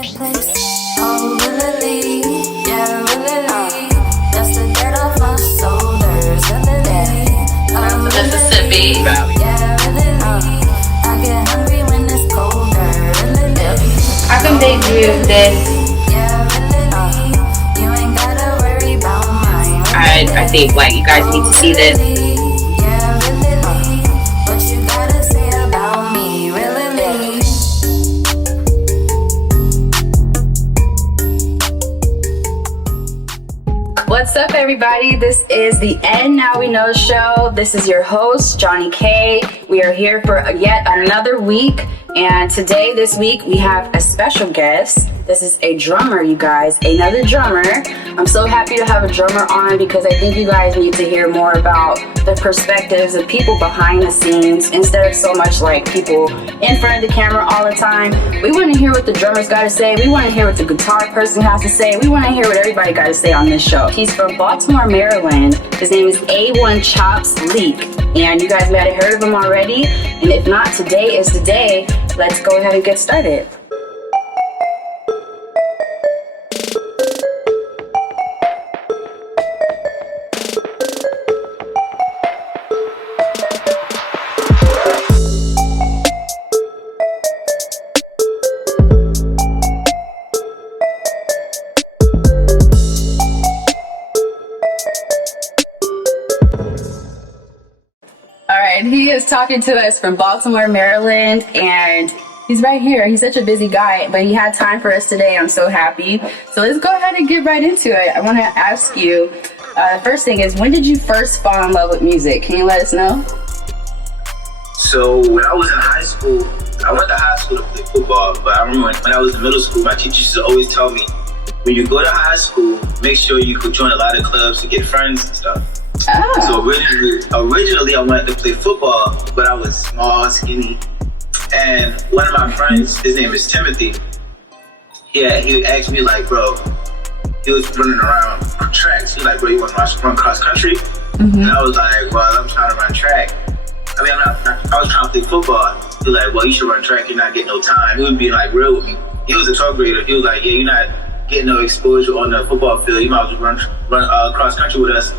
marketplace. Oh, really? Yeah, really? That's the dirt off my shoulders. Really? Mississippi. Yeah, really? I get hungry when it's colder. Really? How come they do this? Yeah, really? You ain't gotta worry about mine. I think like you guys need to see this. Yeah, really? What you gotta say about me? Really? What's up, everybody? This is the And Now We Know show. This is your host, Jonnie Kae. We are here for yet another week. And today, this week, we have a special guest. This is a drummer, you guys, another drummer. I'm so happy to have a drummer on because I think you guys need to hear more about the perspectives of people behind the scenes instead of so much like people in front of the camera all the time. We want to hear what the drummers got to say. We want to hear what the guitar person has to say. We want to hear what everybody got to say on this show. He's from Baltimore, Maryland. His name is A1 Chops Leek. And you guys might have heard of him already. And if not, today is the day. Let's go ahead and get started. He is talking to us from Baltimore, Maryland, and he's right here. He's such a busy guy, but he had time for us today. I'm so happy. So let's go ahead and get right into it. I want to ask you, the first thing is, when did you first fall in love with music? Can you let us know? So when I was in high school, I went to high school to play football, but I remember when I was in middle school, my teachers used to always tell me, when you go to high school, make sure you could join a lot of clubs to get friends and stuff. Oh. So originally I wanted to play football, but I was small, skinny. And one of my friends, his name is Timothy. Yeah, he asked me like, bro, he was running around tracks. He was like, bro, you want to run cross country? Mm-hmm. And I was like, well, I'm trying to run track. I mean, I was trying to play football. He was like, well, you should run track. You're not getting no time. He would be like real with me. He was a 12th grader. He was like, yeah, you're not getting no exposure on the football field. You might as well run cross country with us.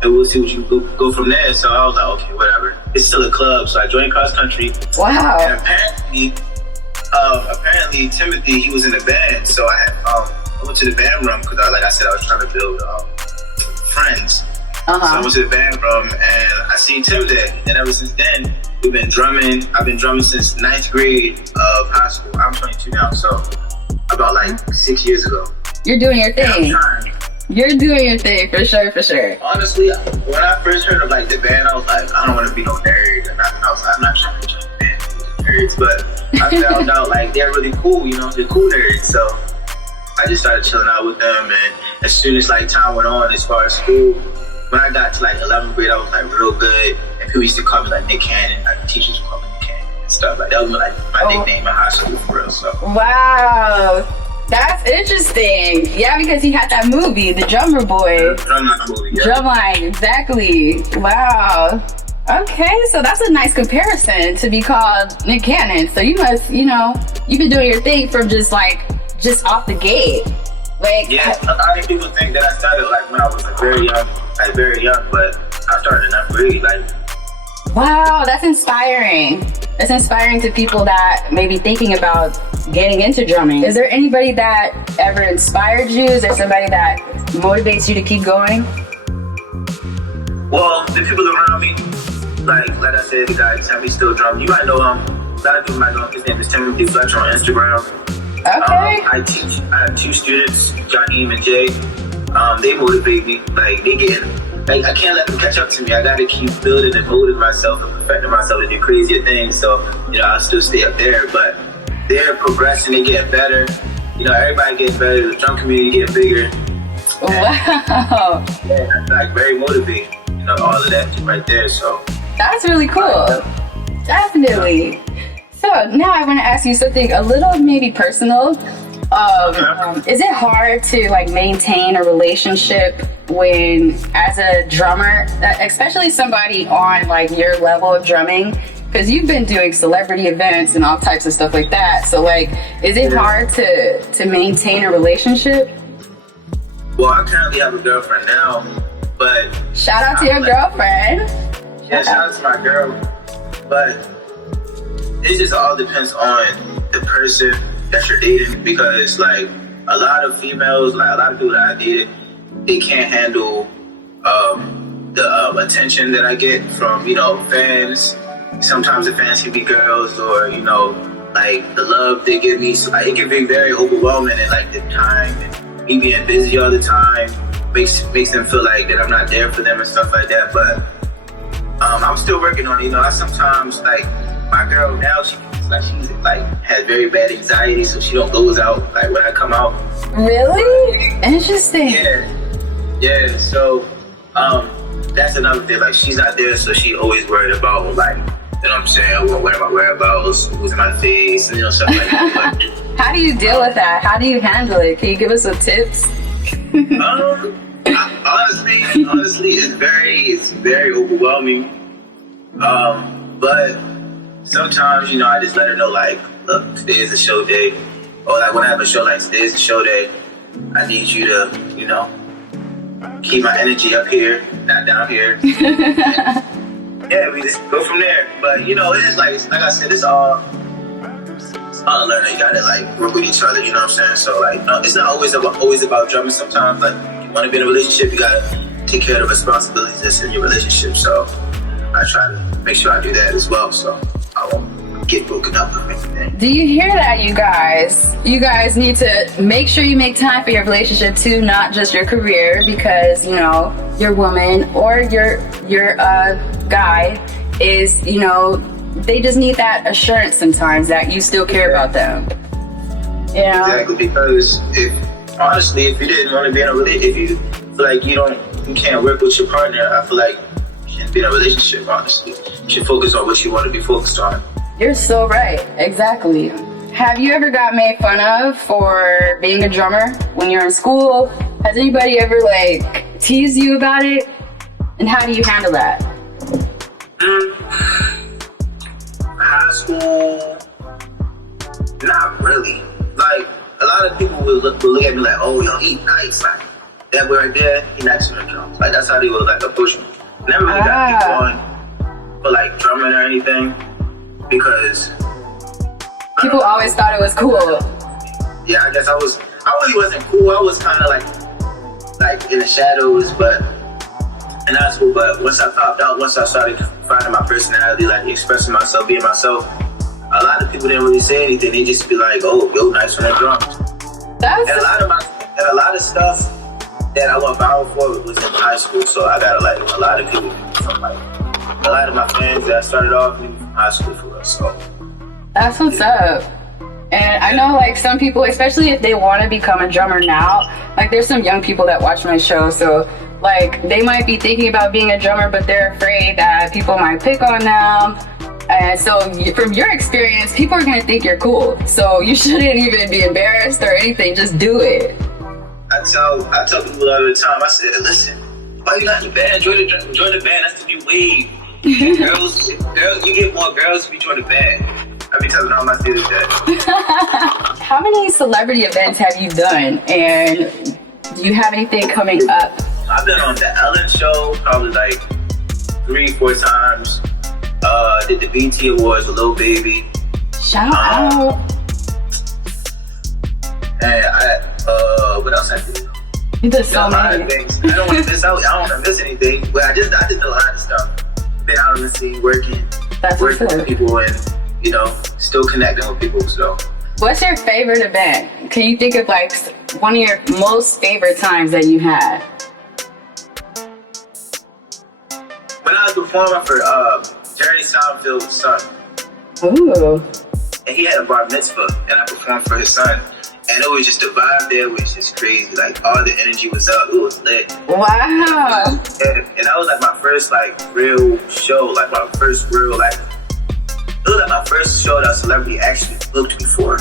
And we'll see what you go from there. So I was like, okay, whatever. It's still a club, so I joined cross country. Wow. And apparently Timothy, he was in the band. So I went to the band room because, like I said, I was trying to build friends. Uh-huh. So I went to the band room and I seen Tim there. And ever since then, we've been drumming. I've been drumming since 9th grade of high school. I'm 22 now, so about like 6 years ago. You're doing your thing. You're doing your thing, for sure, for sure. Honestly, when I first heard of like the band, I was like, I don't want to be no nerd or nothing. I was like, I'm not trying to join the band with nerds, but I found out like they're really cool, you know, they're cool nerds. So I just started chilling out with them, and as soon as like time went on, as far as school, when I got to like 11th grade, I was like real good, and people used to call me like Nick Cannon, like the teachers would call me Nick Cannon and stuff. Like that was like my nickname in high school for real. So wow. That's interesting. Yeah, because he had that movie, The Drummer Boy. Drumline movie, yeah. Drumline, exactly. Wow. Okay, so that's a nice comparison to be called Nick Cannon. So you must, you know, you've been doing your thing from just off the gate. Like, yeah, a lot of people think that I started like when I was like very young, but I started in 9th grade, like. Wow, that's inspiring. That's inspiring to people that may be thinking about getting into drumming. Is there anybody that ever inspired you? Is there somebody that motivates you to keep going? Well, the people around me, like I said, the guy Timothy still drum. You might know him. A lot of people might know him. His name is Timothy Fletcher on Instagram. Okay. I have 2 students, Johnny and Jay. They motivate me. Like they get. Like, I can't let them catch up to me. I gotta keep building and molding myself and perfecting myself to do crazier things. So, you know, I'll still stay up there, but they're progressing, they getting better. You know, everybody getting better, the drum community getting bigger. Wow. Yeah, like very motivating. You know, all of that right there, so. That's really cool. Definitely. So now I want to ask you something a little maybe personal. Is it hard to like maintain a relationship when, as a drummer, especially somebody on like your level of drumming, Because you've been doing celebrity events and all types of stuff like that. So, like, is it hard to maintain a relationship? Well, I currently have a girlfriend now, but Shout out to your girlfriend. yeah, shout out to my girl. But it just all depends on the person that you're dating, because like a lot of females, like a lot of people that I dated, they can't handle the attention that I get from, you know, fans. Sometimes the fans can be girls, or, you know, like the love they give me. So, like, it can be very overwhelming, and like the time and me being busy all the time makes them feel like that I'm not there for them and stuff like that. But I'm still working on it. You know, I sometimes, like, my girl now, she's like has very bad anxiety, so she don't goes out like when I come out. Really? Interesting. Yeah. So that's another thing. Like, she's not there, so she always worried about, like, you know what I'm saying, where are my whereabouts, who's in my face, and, you know, stuff like that. How do you deal with that? How do you handle it? Can you give us some tips? Honestly, it's very overwhelming. But sometimes, you know, I just let her know, like, look, today is a show day, or like when I have a show, like, today is a show day. I need you to, you know, keep my energy up here, not down here. Yeah, we just go from there. But, you know, it is like I said, it's all learning. You gotta, like, work with each other, you know what I'm saying? So, like, no, it's not always about drumming. Sometimes, like, you want to be in a relationship, you gotta take care of the responsibilities that's in your relationship. So I try to make sure I do that as well, so I won't get broken up or anything. Do you hear that, you guys? You guys need to make sure you make time for your relationship too, not just your career, because, you know, your woman or your guy is, you know, they just need that assurance sometimes that you still care about them. Yeah. Exactly, because if you didn't want to be in a relationship, if you feel like you can't work with your partner, I feel like you shouldn't be in a relationship, honestly. You should focus on what you want to be focused on. You're so right. Exactly. Have you ever got made fun of for being a drummer when you're in school? Has anybody ever, like, teased you about it? And how do you handle that? High school, not really. Like, a lot of people will look at me like, oh, yo, he nice. Like, that way right there, he nice on the drums. Like, that's how they will, like, approach me. Never really got people on for, like, drumming or anything, because people always thought it was cool. Yeah, I guess I really wasn't cool. I was kind of like in the shadows, but in high school. But once I popped out, once I started finding my personality, like expressing myself, being myself, a lot of people didn't really say anything. They just be like, "Oh, yo, nice on the drums." And a lot of stuff that I went viral for was in high school. So I got like a lot of people from like a lot of my fans that started off from high school for us. So that's what's up. And I know, like, some people, especially if they want to become a drummer now, like, there's some young people that watch my show, so, like, they might be thinking about being a drummer, but they're afraid that people might pick on them. And so, from your experience, people are going to think you're cool. So you shouldn't even be embarrassed or anything. Just do it. I tell people all the time, I said, listen, why you not in the band? Join the band. That's the new wave. Girls, you get more girls if you join the band. I be telling all my students that. How many celebrity events have you done? And do you have anything coming up? I've been on the Ellen show probably like 3-4 times. Did the BT Awards with Lil Baby. Shout out. And what else I did? You did so many things. I don't want to miss out. I don't want to miss anything. But I did a lot of stuff. Been out on the scene working with people and, you know, still connecting with people. So, what's your favorite event? Can you think of like one of your most favorite times that you had? When I was performing for Jerry Seinfeld's son. Ooh. And he had a bar mitzvah, and I performed for his son. And it was just, the vibe there was just crazy. Like, all the energy was up. It was lit. Wow. And that was like my first like real show. Like my first real like, it was like my first show that a celebrity actually booked me for.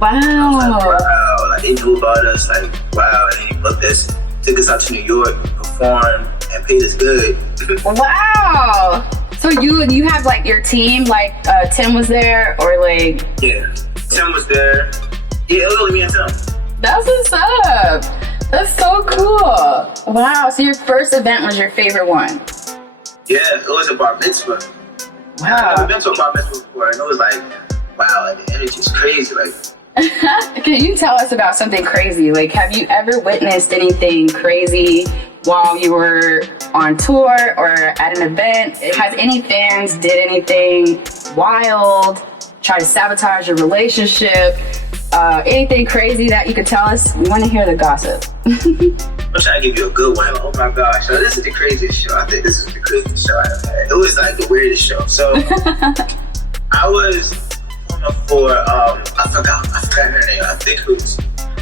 Wow. Like, wow. Like, they knew about us. Like, wow. And then he booked us, took us out to New York, performed, and paid us good. Wow. So you have like your team, like Tim was there, or like? Yeah, Tim was there. Yeah, it was only me and Tim. That's what's up. That's so cool. Wow. So your first event was your favorite one? Yeah, it was a bar mitzvah. Wow. I've never been to a bar mitzvah before, and it was like, wow, like, the energy's crazy. Like, can you tell us about something crazy? Like, have you ever witnessed anything crazy while you were on tour or at an event? Has any fans did anything wild, try to sabotage your relationship? Anything crazy that you could tell us? We want to hear the gossip. I'm trying to give you a good one. Oh my gosh, so this is the craziest show. I think this is the craziest show I've had. It was like the weirdest show. So I was for I forgot her name.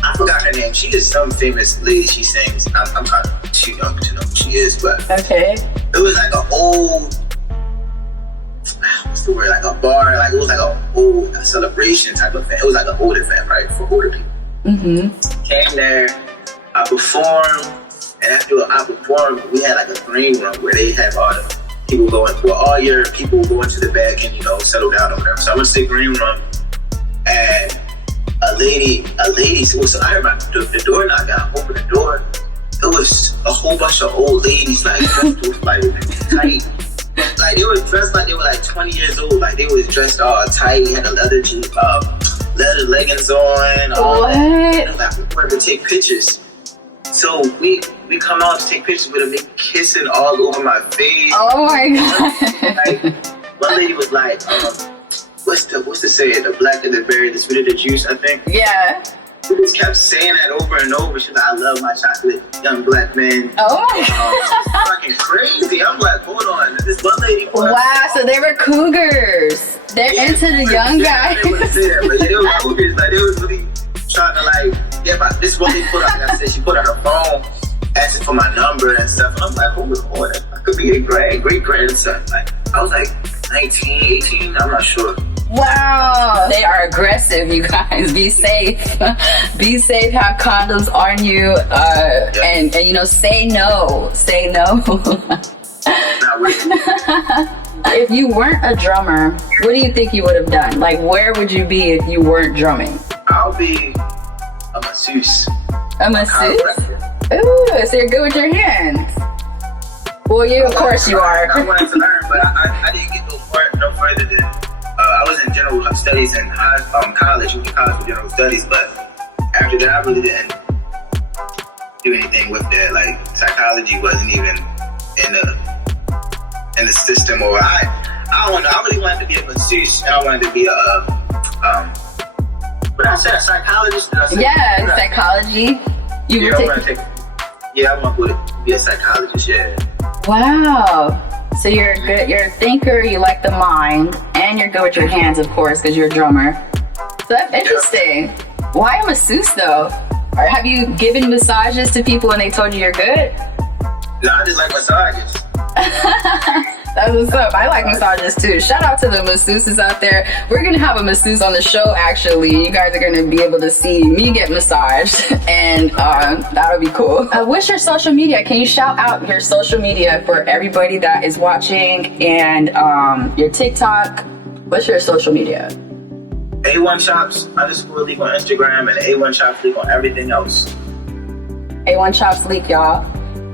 I forgot her name. She is some famous lady. She sings. I'm kind of too young to know who she is, but okay. It was like an old, what's the word? Like a bar. Like it was like an old celebration type of thing. It was like an old event, right, for older people. Mm-hmm. Came there, I performed, and after I performed, we had like a green room where they have all the people going, well, all your people go into the back and, you know, settle down or whatever. So I went to the green room, and a lady, so I heard the door knock. I opened the door. It was a whole bunch of old ladies, like, like tight. Like, they were dressed like they were like 20 years old. Like, they was dressed all tight, had a leather leggings on. All what? That. And like, we wanted to take pictures. So we come out to take pictures with them. They kissing all over my face. Oh my god! Like, one lady was like, what's the saying? The black and the berry, the sweeter the juice, I think. Yeah. She just kept saying that over and over. She's like, I love my chocolate young black man. Oh my god! It's fucking crazy. I'm like, hold on. This one lady. Wow, so they were cougars. They're into the young guys. They were cougars. Like, they was really trying to like get my. This one lady put out. Like I said, she put on her phone, asking for my number and stuff. And I'm like, oh my god, I could be a great grandson. Like, I was like 19, 18. I'm not sure. Wow, they are aggressive, you guys. Be safe. Be safe, have condoms on you, and you know, say no. Say no. Not really. If you weren't a drummer, what do you think you would have done? Like, where would you be if you weren't drumming? I'll be a masseuse. A masseuse? Ooh, so you're good with your hands. Well, you, of course you are. I wanted to learn, but I didn't get no further than I was in general studies in college. Went to college for general studies, but after that, I really didn't do anything with that. Like, psychology wasn't even in the system, or I don't know. I really wanted to be a masseuse, and I wanted to be but I said a psychologist. Yeah, psychology. I want to be a psychologist. Yeah. Wow. So you're good. You're a thinker. You like the mind, and you're good with your hands, of course, because you're a drummer. So that's interesting. Why a masseuse, though? Or have you given massages to people and they told you you're good? No, I just like massages. That's what's up. I like massages too. Shout out to the masseuses out there. We're gonna have a masseuse on the show. Actually, you guys are gonna be able to see me get massaged, and that'll be cool. What's your social media? Can you shout out your social media for everybody that is watching, and your TikTok? What's your social media? A1 Chops _ Leek on Instagram, and A1 Chops Leek on everything else. A1 Chops Leek, y'all.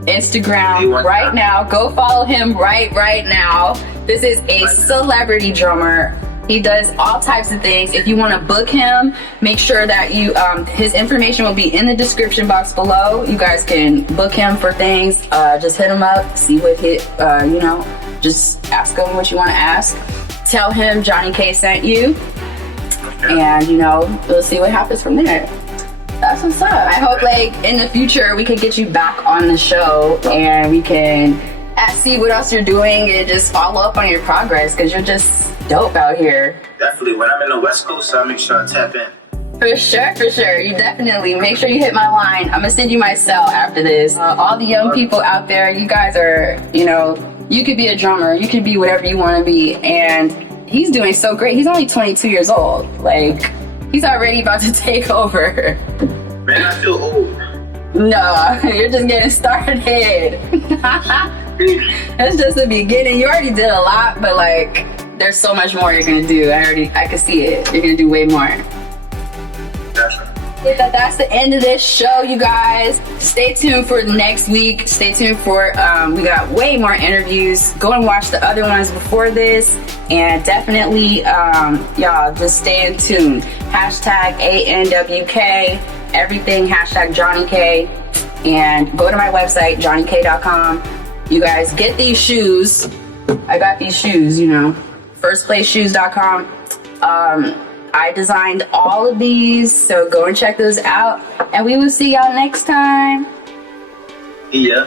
Instagram right now. Go follow him right now. This is a celebrity drummer. He does all types of things. If you want to book him, make sure that you his information will be in the description box below. You guys can book him for things. Just hit him up, see what just ask him what you want to ask. Tell him Jonnie Kae sent you, and we'll see what happens from there. That's what's up. I hope like in the future we can get you back on the show and we can see what else you're doing and just follow up on your progress, because you're just dope out here. Definitely. When I'm in the West Coast, I'll make sure I tap in. For sure. You definitely make sure you hit my line. I'm gonna send you my cell after this. All the young people out there, you guys are, you could be a drummer, you could be whatever you want to be, and he's doing so great. He's only 22 years old. Like, he's already about to take over. Man, I feel old. No, you're just getting started. That's just the beginning. You already did a lot, but like, there's so much more you're gonna do. I can see it. You're gonna do way more. Definitely. That's the end of this show, you guys. Stay tuned for next week. Stay tuned for, we got way more interviews. Go and watch the other ones before this. And definitely, y'all, just stay in tune. Hashtag ANWK, everything, hashtag Jonnie Kae. And go to my website, jonniekae.com. You guys get these shoes. I got these shoes, you know, firstplaceshoes.com. I designed all of these, so go and check those out. And we will see y'all next time. Yeah.